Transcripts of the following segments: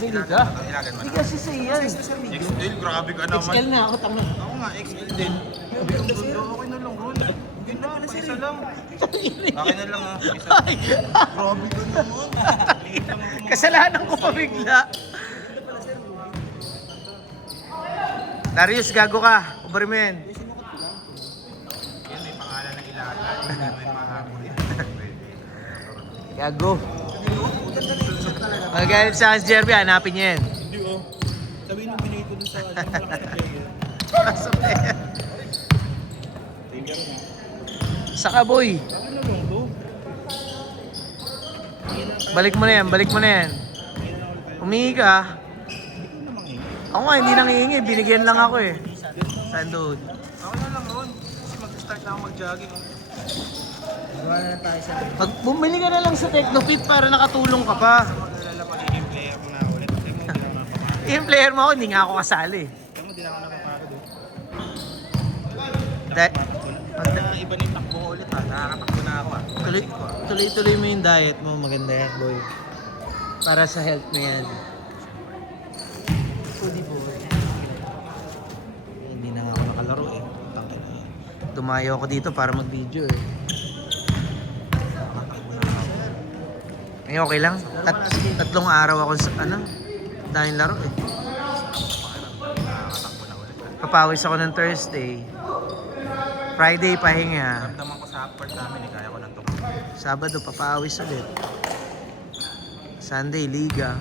Bili ka? Ilagan mo Hindi na. kasi sa iyan. XL, grabe ka naman. XL na ako, tama. Ako nga, XL din. Sabi yung gundo, okay na lang, Ron. Yun na, isa lang. Akin na lang, ha. Isa. Ay, Grabe ka naman. Liit lang ako. kasalanan ko pa bigla. Darius, gago ka. Ubar mo yan. Yan, may pangalan ng ilagan. May mahabol. Gago. Magalit sa akin si Jerby, hanapin niya yan. Hindi, oh. Sabihin mo, binigay ko dun sa player. Sa player. Thank you, Ron, ha. Saka boy. Ano na lang to? Balik mo na yan, balik mo na yan. Humingi ka. Ako nga, hindi nangihingi. Binigyan lang ako eh. Saan doon? Ako na lang, Ron. Kasi mag-start na ako mag-jogging, oh. Bumili ka na lang sa Technofit para nakatulong ka pa. Magalala, magiging player mo na ulit. Kasi mo, hindi ako napapagod. Yung player mo ako, hindi nga ako kasali. Kasi mo, hindi na ako napapagod, oh. Iba na yung takbo ko ulit, ha. Nakakatakbo na ako, ha. Tuloy-tuloy mo yung diet mo. Maganda yan, boy. Para sa health mo yan. Foodie boy. Hindi na nga ako nakalaro eh. Tumayo ako dito para mag-video eh. Eh, okay lang. Tatlong araw ako sa dahil laro eh. Papawis ako ng Thursday. Friday pahinga. Ramdaman ko sa upward namin, eh. Kaya ko ng tukod. Sabado papawis ulit. Sunday liga.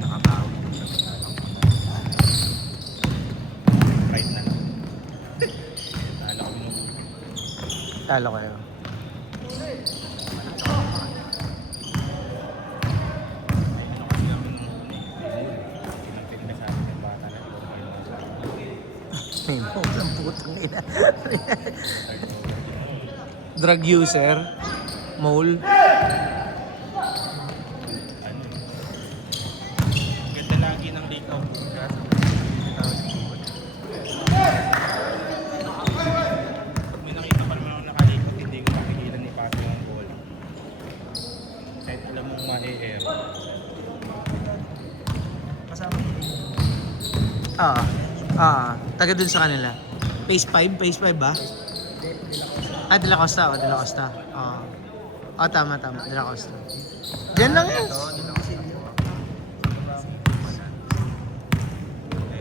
Nakatawi. Pride na lang. Talo ko nung Talo kayo. ano kasi kami nung pinagpinda sa amin yung bata na May mulang putang ina. Drug user. Mole. ano. Ganda lagi ng leak out. Kaso, tawag yung bubot. Pag may nakita pa naman ako nakalikot, hindi ko mapigilan ni Paso yung ball. Kahit alam mong ma-air. Taga dun sa kanila. Phase 5? Phase 5 ba? De La Costa. De La Costa. Tama. De La Costa. Diyan lang yan. Ito, hindi lang ako.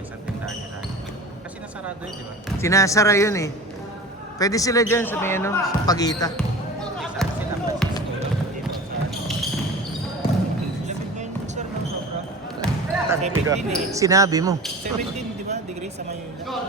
Sa tindahan nila. Kasi nasarado yun, di ba? Sinasara yun eh. Pwede sila dyan sa may sa Pagita. Saan sila? Sinabi mo. 17, di ba? Degrees sa may... Oh.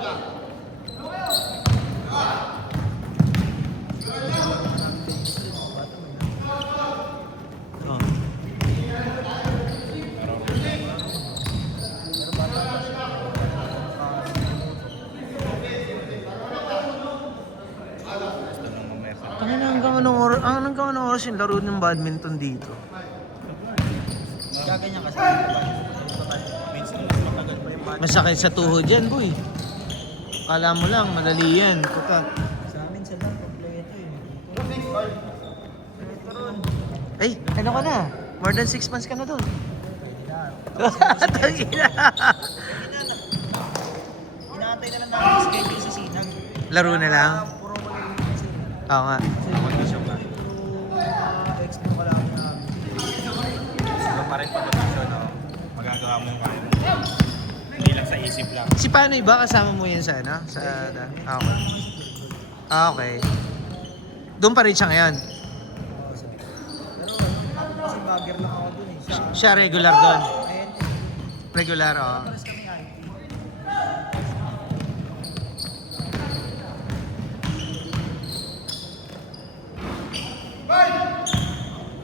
Gusto nang mamersa. Tangina, hanggang anong oras yung laro ng badminton dito? Gaganyan kasi. Minsan mas matagal pa yung bata. Masakit sa tuhod yan, boy. Kala mo lang, madali yan. Puta. Sa amin sila, kompleto eh. Ay, ano ka na? More than 6 months ka na doon. Tangina. Inaantay na lang namin yung schedule sa Sinag. Laro na lang. Puro mag-iingat sila. Oo nga. Kondisyon ka. Puro explore ka lang namin. Gusto pa rin pag-kondisyon, no? Magagawa mo yung kaya mo. Hindi lang sa isip lang. Si Panoy ba kasama mo yan sa ano? Okay. Okay. Doon pa rin siya ngayon. Pero ako kasi bagger lang ako dun eh. Siya regular doon. Ayun, Regular, oo. pares kami IT.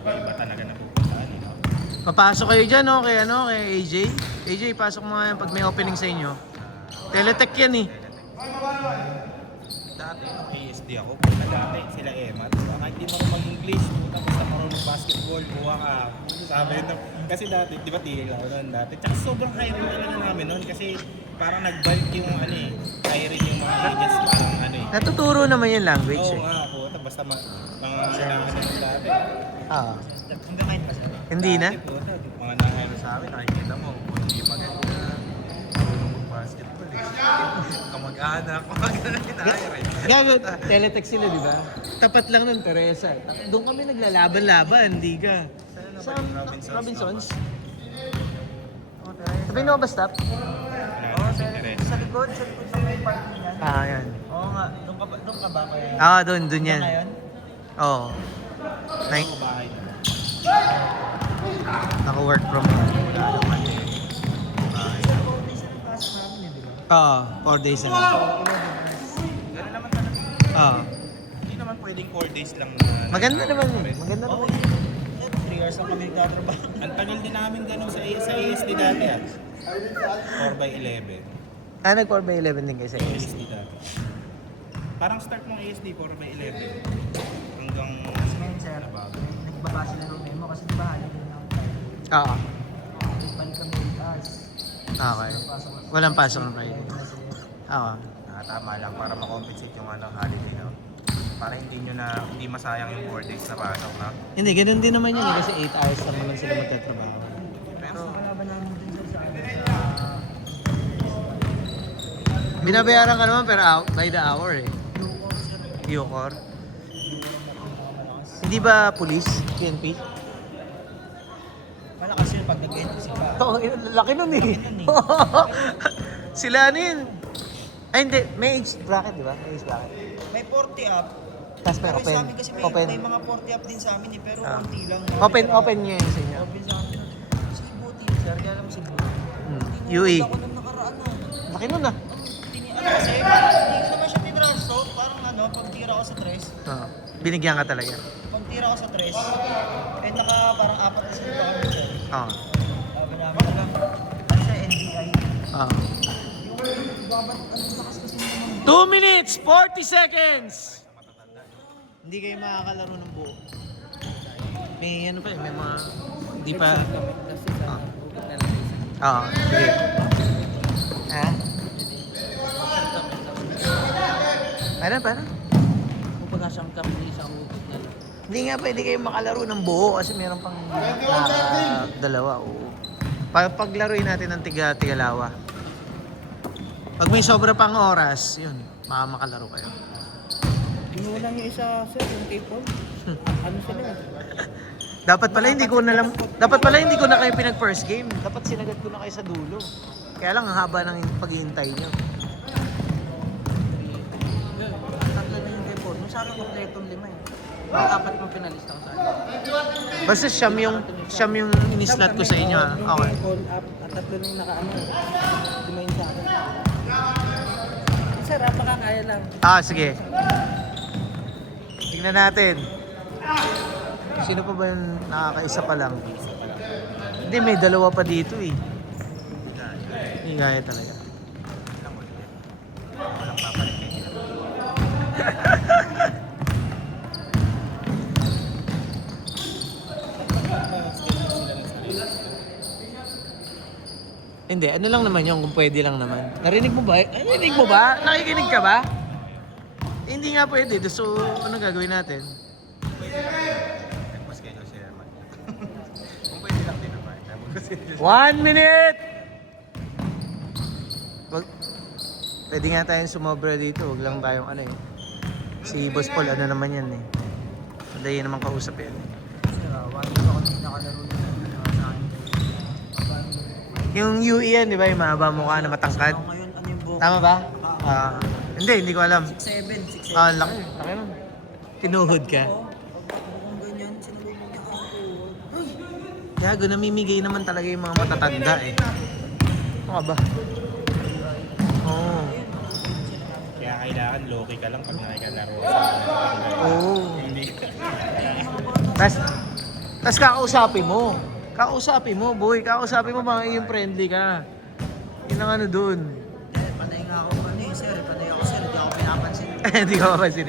May iba talaga na pupuntaan, no? Papasok kayo dyan, no? Kay AJ. AJ, pasok mo nga yan pag may opening sa inyo. Teletech yan eh. Dati, PSD ako. Punta dati, sila Emat. Kahit di mo mag-English, punta basta marunong basketball, buha ka. Sabi na, Kasi dati, di ba tigil ako noon dati. Tsaka sobrang high rin talaga namin noon kasi parang nag-bulk yung ano eh. High rin yung mga agents parang ano eh. Natuturo naman yung language Oo eh. nga, puta. Basta mga sinahan ng dati. Oo. Hanggang kahit pa siya. Hindi na? Dati, puta, mga nahayro sa amin, nakikita mo, kung hindi maganda, marunong mag-basketball eh. Kamag-anak, nahayro eh. Gago, teletext sila, di ba? Tapat lang nun, Teresa. Doon kami naglalaban-laban, hindi ka. Sa Robinsons. Sabi mo ba stop? Oo, sa likod ng may parking yan. Ah, yan. Oo nga, doon ka ba kaya? Ah, doon yan. Ngayon? Oo. Ang bahay na. Naka-work from home. Wala naman eh. Oo, 4 days na lang. Gano'n naman talaga. Oo. Hindi naman pwedeng 4 days lang na. Maganda naman yun. Maganda Oo, naman. 3 years lang kami nagtatrabaho. Ang tagal din namin ganun sa ASD dati ah. 4x11. Ah, nag-4x11 din kayo sa ASD. ASD dati. Parang start ng ASD 4x11. Hanggang Ngayon, sir, nagbaba sila ng memo kasi di ba halin din ng time. Oo. Nagbalik kami 8 hours. Okay. Walang pasok ng Friday. Oo. tama lang para makompensate yung holiday no. Para hindi masayang yung 4 days na pasok na. Hindi, ganun din naman yun eh, kasi 8 hours lang naman sila magtatrabaho. Pero Sa kalaban namin din sir sa Binabayaran ka naman pero by the hour eh. Yukor. Hindi ba police? PNP? malakas yun pag nag-entry sila. Oo, laki nun eh. Laki nun eh. Sila ano yun? Ay hindi, may age bracket di ba? May age bracket. May 40 up. Tapos may Pero open. sa amin kasi Open. may mga 40 up din sa amin eh, pero Ah. konti lang. Open nyo yun sa inyo. Open sa amin. Cebu team sir, kaya alam mo Cebu. UE. Ako nung nakaraan na. Laki nun ah. Ano kasi, hindi ko naman siya tinrush to. Parang ano, pag tira ko sa tres, Oo. Binigyan ka talaga. pag tira ko sa tres, eh naka parang 4 na sila kami sir. Oo. Sabi namin lang, ano siya, NBI. Oo. Yung babat, ano lakas kasi naman. 2 minutes, 40 seconds! Hindi kayo makakalaro ng buo. May ano pa eh, may mga... Hindi pa... Oo, sige. Ha? Paano? Kung pag siyang kami sa ukit na lang. Hindi nga pwede kayo makalaro ng buo kasi meron pang dalawa. Oo. Paglaruin natin ng tiga-tigalawa. Pag may sobra pang oras, yun, makalaro kayo. Pinulang yung isa, sir, yung K-pop. Ano sila? Dapat pala hindi ko na kayo pinag first game. Dapat sinagad ko na kayo sa dulo. Kaya lang ang haba ng paghihintay nyo. Tatlo na yung K-pop. Nung sa akin, kompletong 5 eh. Apat pang pinalista ko sa akin. Basta siyam yung inislat ko sa inyo. Ha? Okay. Call up at tatlo nung nakaano. Dumayin sa akin. Sir, makakaya lang. Ah, sige. Tingnan natin. Sino pa ba yung nakakaisa pa lang? Hindi, may dalawa pa dito eh. Hindi gaya talaga. walang papalit eh. Hindi, ano lang naman yun kung pwede lang naman. Narinig mo ba? Narinig mo ba? Nakikinig ka ba? Eh, hindi nga pwede. So, ano gagawin natin? Nagpa-schedule si Herman. Kung pwede lang din naman. Nagpa-schedule. 1 minute! Pwede nga tayong sumobra dito. Huwag lang tayong ano eh. Si Boss Paul, ano naman yan eh. Madali naman kausap yan eh. Sir, wala ako hindi nakalaro na sa akin. Yung UE yan, di ba? Yung mahaba mukha na matangkad. Ako ngayon, ano yung buhok? Tama ba? Hindi ko alam. 6'7", 6'7". Ah, laki. Laki nun. Tinuhod ka. Kung ganyan, sinulungan niya ako. Uy! Gago, namimigay naman talaga yung mga matatanda eh. Ano ka ba? Oo. Kaya kailangan low-key ka lang pag nakikalaro sa Oo. Hindi. Tas kakausapin mo. Kausapin mo, boy. Kausapin mo mga yung friendly ka. Yun ang ano dun. Panay nga ako ano eh, sir. Panay ako sir, hindi ako pinapansin. Hindi ko mapapansin.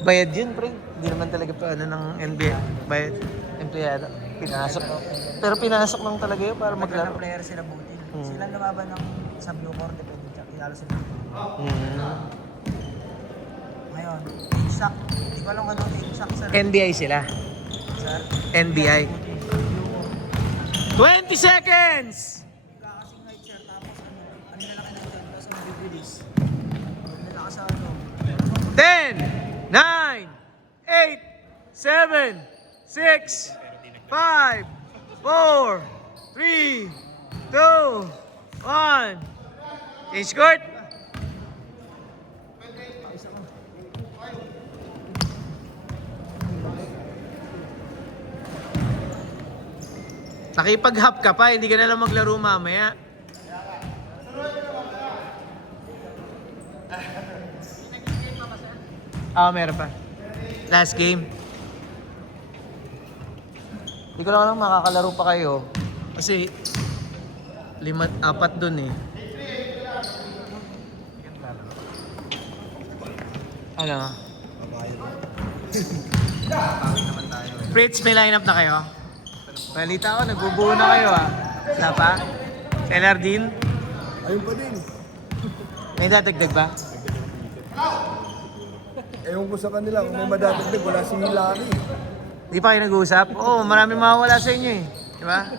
Bayad yun, pre. Hindi naman talaga pa ano ng NBA. Bayad. Empleyado. Pinasok. Pero pinasok lang talaga yun para Maglaro maglaro. player sila buti. Hmm. Sila lumaban ng sa blue core, depende siya. Tinalo sila. Ngayon, exact. Hindi ko alam kung ano exact sir. NBI sila. Sir? NBI. 20 seconds! Kakasing height sir, tapos ano na laki ng chan, tapos ang bibilis. Huwag nila ka sa ano. 10, 9, 8, 7, 6, 5, 4, 3, 2, 1. Change court. Nakipag-hop ka pa, hindi ka na lang maglaro mamaya. Meron pa. Last game. Hindi ko lang alam makakalaro pa kayo. Kasi 4 dun eh. Ano? Fritz, may lineup na kayo? Balita ko, nagbubuo na kayo ah. Wala pa? Elardin? Ayun pa din. May dadagdag ba? Ewan ko sa kanila kung may madadagdag, wala si Hilary. Di pa kayo nag-uusap? Oo, marami mawawala sa inyo eh. Di ba?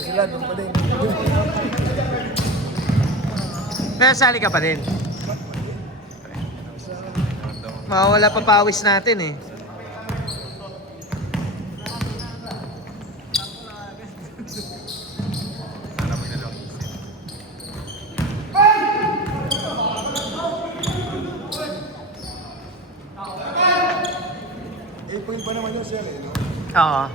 Sila doon pa din. Pero sali ka pa din. Mawawala pa pawis natin eh. Alam mo na lang. Point pa naman yun, sir. Eh, no? Oo.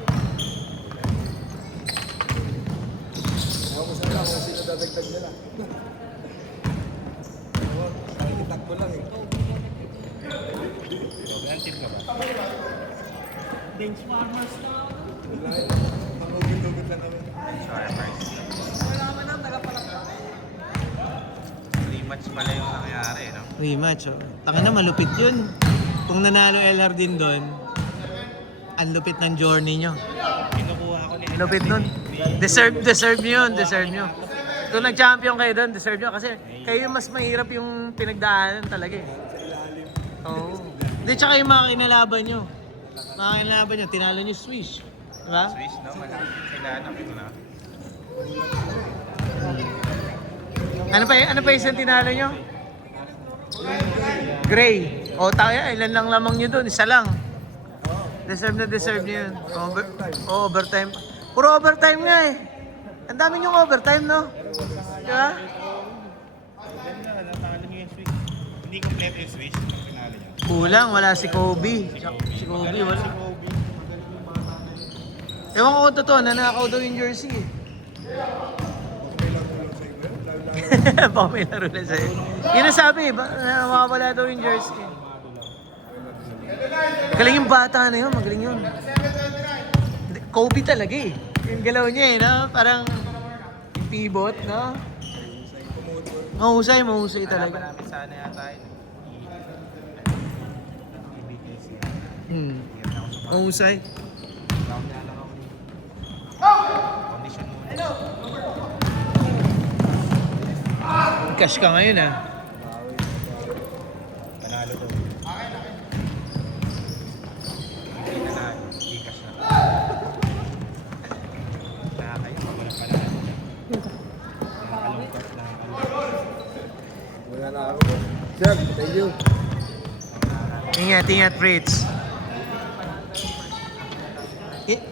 Ewan ko sa kanila kung sino dadagdag nila. Nakikitak ko lang eh. Gantil ka ba? Wala eh. Pangugin-ugin lang kami. Sharpers. 3 match pala yung nangyari, no? Rematch oh. Taka na malupit yun. Kung nanalo LR din doon, ang lupit ng journey nyo. Kinukuha ko ni Lupit nun. Deserve nyo yun, deserve nyo. Kung nag-champion kayo doon, deserve nyo. Kasi kayo yung mas mahirap yung pinagdaanan talaga eh. Oo. Hindi, tsaka yung mga kinalaban nyo. Mga kinalaban nyo, tinalo nyo Swiss. Diba? Swiss, no? Kailangan ko na. Ano pa yung isang tinalo nyo? Gray. O tayo, ilan lang lamang nyo doon? Isa lang. Deserve na deserve nyo yun. Overtime. Puro overtime nga eh. Ang dami nyong overtime, no? Diba? Natalo niyo yung Swiss. Hindi kompleto yung Swiss. Ang pinalo niya. Kulang, wala si Kobe. Si Kobe, wala. Ewan ko kung totoo, nanakaw daw yung jersey eh. Baka may laro na sa'yo. Yun ang sabi, mawawala daw yung jersey. Galing yung bata na yun, magaling yun. Kobe talaga eh. Yung galaw niya eh, no? Parang pivot, no? Mahusay talaga. Namin sana yata yun. Mahusay. Down na lang ako. Condition muna. Cash ka ngayon ah. Panalo to. Hindi na na. Gcash na. Nakakayo. Walang panalo. Nakakalungkot. Wala na ako. Sir, thank you. Ingat, Fritz.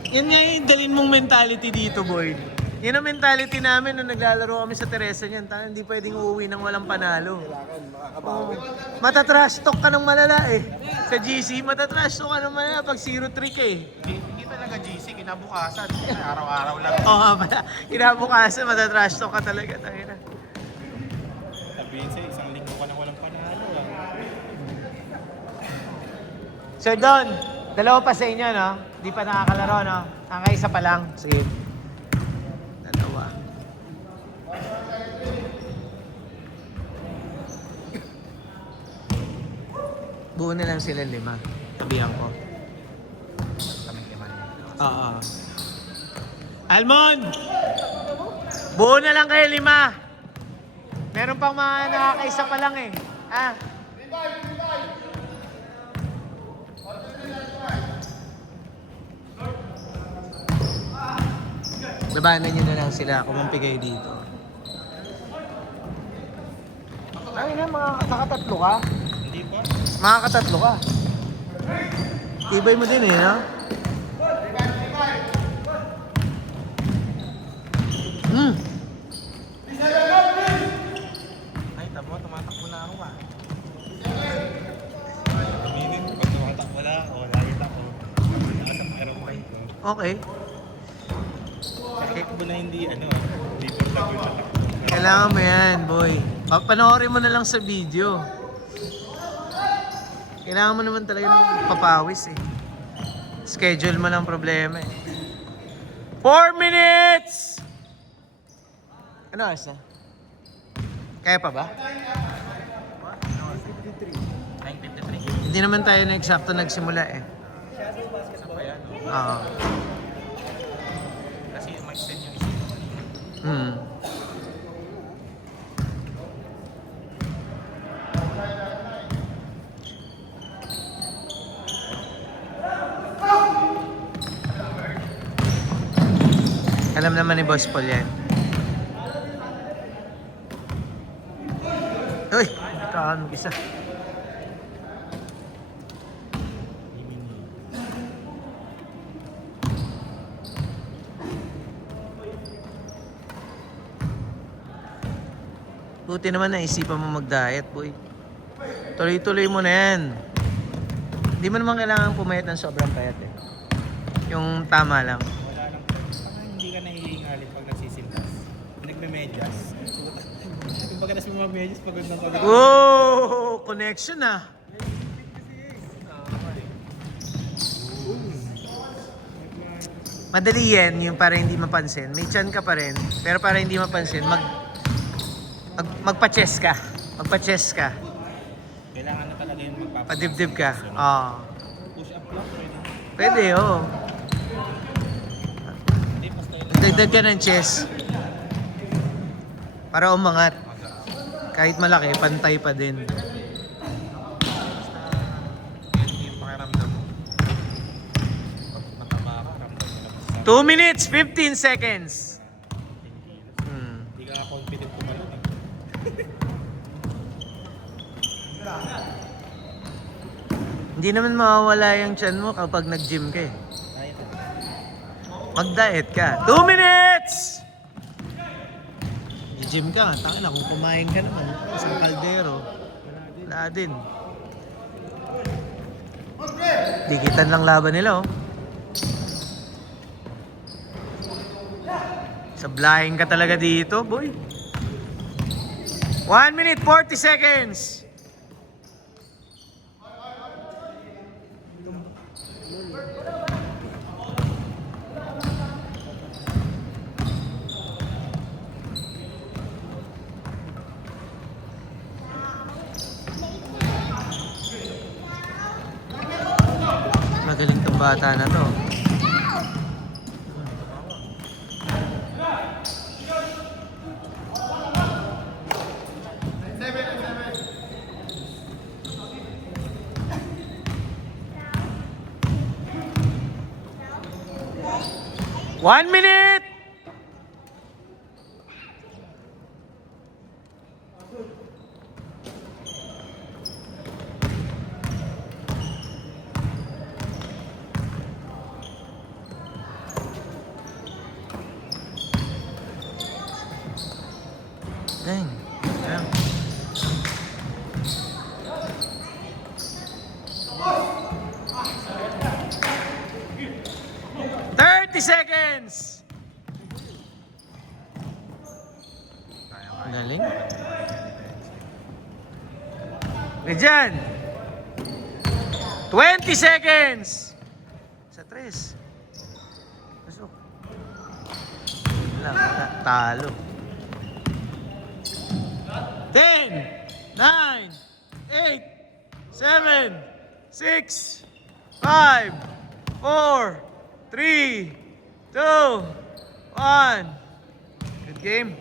Yan nga yung dalin mong mentality dito, boy. Yan ang mentality namin nung naglalaro kami sa Teresa niyan. Hindi pwedeng uuwi ng walang panalo. Kailangan makakabawi. Matatrash talk ka ng malala eh. Sa GC, matatrash talk ka ng malala pag 0-3 ka eh. Hindi talaga GC. Kinabukasan. Araw-araw lang. Oo nga pala. Kinabukasan, matatrash talk ka talaga. Tangina. Sabihin sa'yo, isang linggo ka na walang panalo lang. Sir Don, dalawa pa sa inyo, no? Di pa nakakalaro, no? Ang isa pa lang. Sige. Dalawa. Buo na lang sila 5. Sabihan ko. Oo. Almond! Buo na lang kayo 5. Meron pang mga nakakaisa pa lang eh. Ah. Labanan nyo na lang sila, kumampi kayo dito. Ay na, nakakatatlo ka. Hindi po. Makakatatlo ka. Tibay mo din eh, no? Hmm. Ay, tabo, tumatakbo na ako ah. Aminin, pag tumatakbo na ako, lagi ako. Nasa aeroplane ko. Okay. Check mo na hindi, hindi portable na takbo. Kailangan mo yan, boy. Panoorin mo na lang sa video. Kailangan mo naman talaga ng papawis eh. Schedule mo lang problema eh. 4 minutes! Ano oras na? Kaya pa ba? 9:53. Hindi naman tayo na eksakto nagsimula eh. Isa pa yan, no? Oo. Kasi mag-extend yung isip. Hmm. Alam naman ni Boss Paul yan. Uy! Kaan mag-isa. Buti naman naisipan mo mag-diet, boy. Tuloy-tuloy mo na yan. Hindi mo naman kailangan pumayat ng sobrang payat eh. Yung tama lang. Wala lang. Baka hindi ka nahihingalin pag nagsisintas. Nagme-medyas. Yung pagkatas mo mag-medyas, pagod na pagod. Whoa! Connection ah. Madali yan, yung para hindi mapansin. May chan ka pa rin, pero para hindi mapansin, magpa-chest ka. Magpa-chest ka. Kailangan na talaga yung magpapakas. Padibdib ka. Oo. Push up lang. Pwede, oo. Hindi, basta yun. Dagdag ka ng chest. Para umangat. Kahit malaki, pantay pa din. Yung pakiramdam mo. Pag mataba ka, ramdam mo na. 2 minutes, 15 seconds. Hindi ka confident tumalon eh. Hindi naman mawawala yung chan mo kapag nag-gym ka eh. Kaya ka. Mag-diet ka. 2 minutes! Gym ka, tangin na kung kumain ka naman. Isang kaldero. Wala din. Dikitan lang laban nila oh. Sablahin ka talaga dito, boy. 1 minute, 40 seconds. Magaling tong bata na to. One minute! Dang. Dang. Seconds! Galing. Diyan. 20 seconds! Sa 3. Pasok. Wala, talo. 10, 9, 8, 7, 6, 5, 4, 3, 2, 1. Good game.